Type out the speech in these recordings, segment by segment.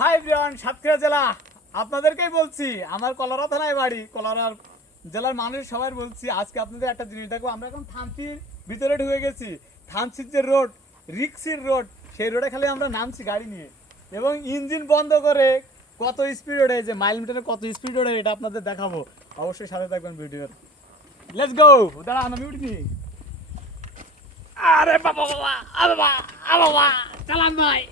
Hi everyone, Satkhira জেলা আপনাদেরকেই বলছি। আমার কলারা থানায় বাড়ি। কলারার জেলার মানুষ সবাই বলছি। আজকে আপনাদের একটা জিনিস দেখো, আমরা এখন থানচির ভিতরে ঢুকে গেছি। থানচির যে রোড, রিক্সির রোড, সেই রোডে খালি আমরা নামছি গাড়ি নিয়ে, এবং ইঞ্জিন বন্ধ করে কত স্পিড ওঠে, যে মাইল মিটারে কত স্পিড ওঠে এটা আপনাদের দেখাবো। অবশ্যই সাথে থাকবেন ভিডিওর। Let's go. দাঁড়া, আমি উঠিনি। আরে বাবা বাবা, আরে বাবা, আরে বাবা, চালান ভাই।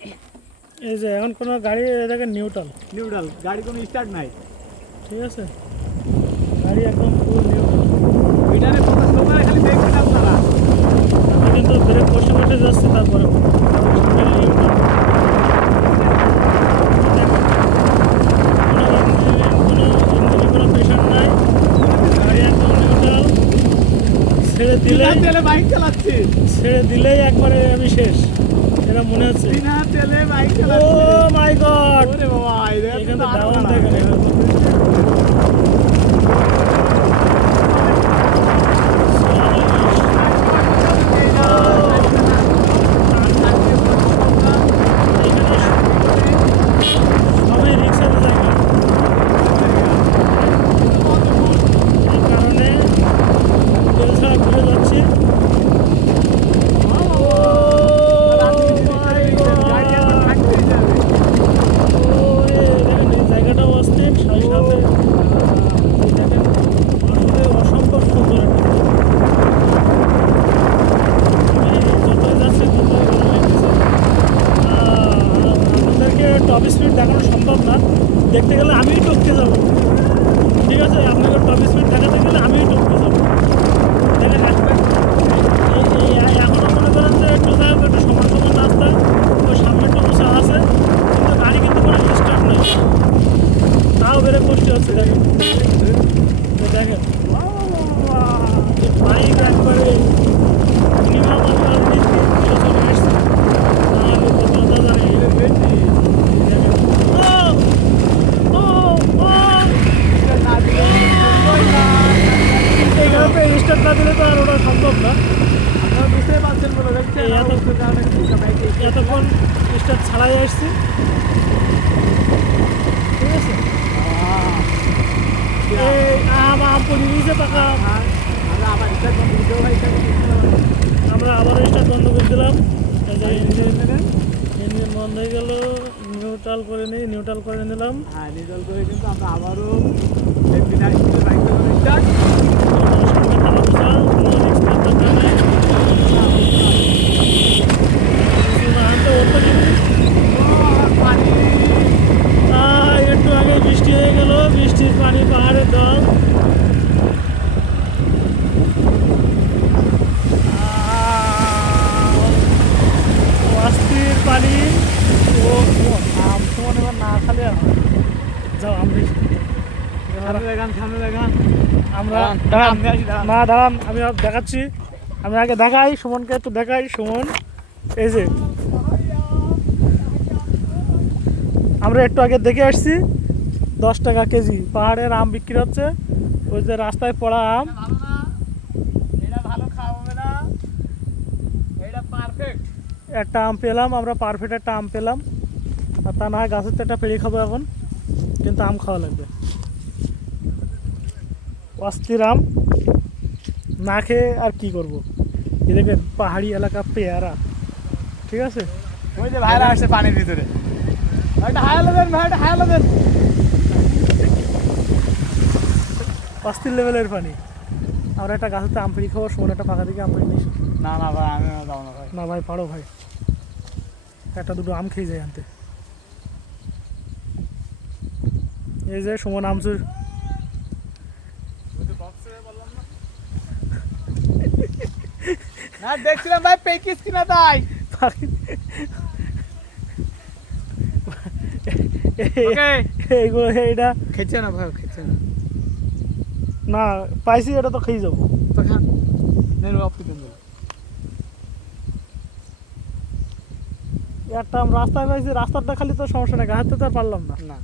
এই যে এখন কোনো গাড়ি দেখেন নিউট্রাল গাড়ি, কোনো স্টার্ট নাই। ঠিক আছে, গাড়ি একদম পুরো নিউট্রাল। ওইটারে ফোকাস করে খালি দেখবেন আপনারা। আমি কিন্তু ব্রেক কষে কষে যাচ্ছি, তারপরে কোনো প্রেশার নাই, গাড়ি একদম নিউট্রাল। ছেড়ে দিলেই একবারে আমি শেষ, এটা মনে হচ্ছে। ও মাই গড, এখানে তো ডাউন দেখেন। সবই রিক্সাতে জায়গা, এই কারণে তেল ছাড়া ঘুরে যাচ্ছি। জায়গাটাও অস্থির, সাথে সাথে দেখেন আসলে অসম্ভব সুন্দর একটা। আমি যতই যাচ্ছি ততই ভালো লাগতেছে। আপনাদেরকে টপ স্পিড দেখানো সম্ভব না, দেখতে গেলে আমিই টপকে যাব। ঠিক আছে, আপনাকে টপ স্পিড দেখাতে গেলে আমিই টপকে যাব। দেখেন এখনও মনে করেন যে একটু একটু সমান সমান রাস্তা, ওই সামনে একটু উঁচা আছে, কিন্তু গাড়ি কিন্তু কোনো স্টার্ট নেই, তাও বেড়ে কষ্ট হচ্ছে। দেখেন দেখেন বাইক একবারে মিনিমাম আপনার 20 চলে আসছে। আমি কত কথা জানি। স্টার্ট না দিলে তো আর ওটা সম্ভব না। এতক্ষণ স্টার্ট ছাড়াই আসছি। ঠিক আছে, আম পড়ে গিয়েছে টাকা। আমরা আবারও স্টার্ট বন্ধ করে দিলাম। ইঞ্জিন বন্ধ হয়ে গেল। নিউট্রাল করে নিলাম। হ্যাঁ, নিউট্রাল করে কিন্তু আমরা আবারও একটু আগে বৃষ্টি হয়ে গেল, বৃষ্টির পানি, পাহাড়ের জল। অস্থির পানি। ও আম তো মনে হয় না খালি যাও আমরা না দাঁড়ান, আমি দেখাচ্ছি। আমি আগে দেখাই সুমনকে, একটু দেখাই। সুমন, এই যে আমরা একটু আগে দেখে আসছি 10 টাকা কেজি পাহাড়ের আম বিক্রি হচ্ছে। ওই যে রাস্তায় পড়া আম। একটা আম পেলাম আমরা, পারফেক্ট একটা আম পেলাম। আর তা না হয় গাছের তো একটা পেড়ে খাবো এখন, কিন্তু আম খাওয়া লাগবে। অস্থির আম, না খেয়ে আর কি করবো। এদিকে পাহাড়ি এলাকা, পেয়ারা। ঠিক আছে, ওই যে ভাইরা আসছে পানির ভিতরে। অস্থির লেভেলের পানি। আমরা একটা গাছেতে আম পেড়ে খাবো, সময় একটা ফাঁকা দিকে আম পেড়ে নিস। না না ভাই, আমি যাবো না ভাই। না ভাই, পারো ভাই, একটা দুটো আম খেয়ে যায় আনতে। এই যে সুমন আমচুর। না, দেখছিলাম ভাই পেকিস কিনা তাই। এইগুলো এইটা খেছে না ভাই, খেছে না। না পাইছি, এটা তো খেয়ে যাবো। তো খান, নেন অফ করে দেন। একটা আম রাস্তায় পাইছি, রাস্তাটা খালি তো সমস্যা নেই, গাছেতে তো আর পারলাম না। না,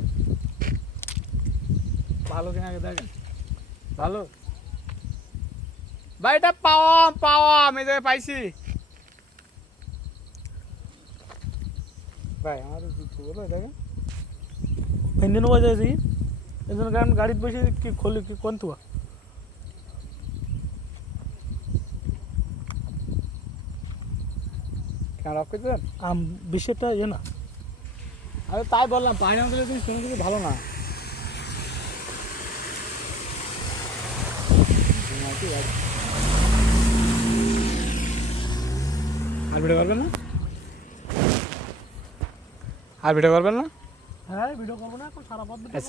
ভালো কিনা আগে দেখেন। ভালো ভাই, এটা পাওয়া আমি যে পাইছি। ভাই আমার জুতো বলো দেখেন। ফেন্ডে নেওয়া যায় যে এই জন্য কারণ গাড়িতে বসে কি খোলে কি কোন তো কেন অফ করতে দেন? বিষয়টা ইয়ে না আরে তাই বললাম পানি অঞ্চলে তুমি কোনো কিছু ভালো না। আর ভিডিও করবেন না? আর ভিডিও করবেন না? হ্যাঁ ভিডিও করবো না এখন সারা পথ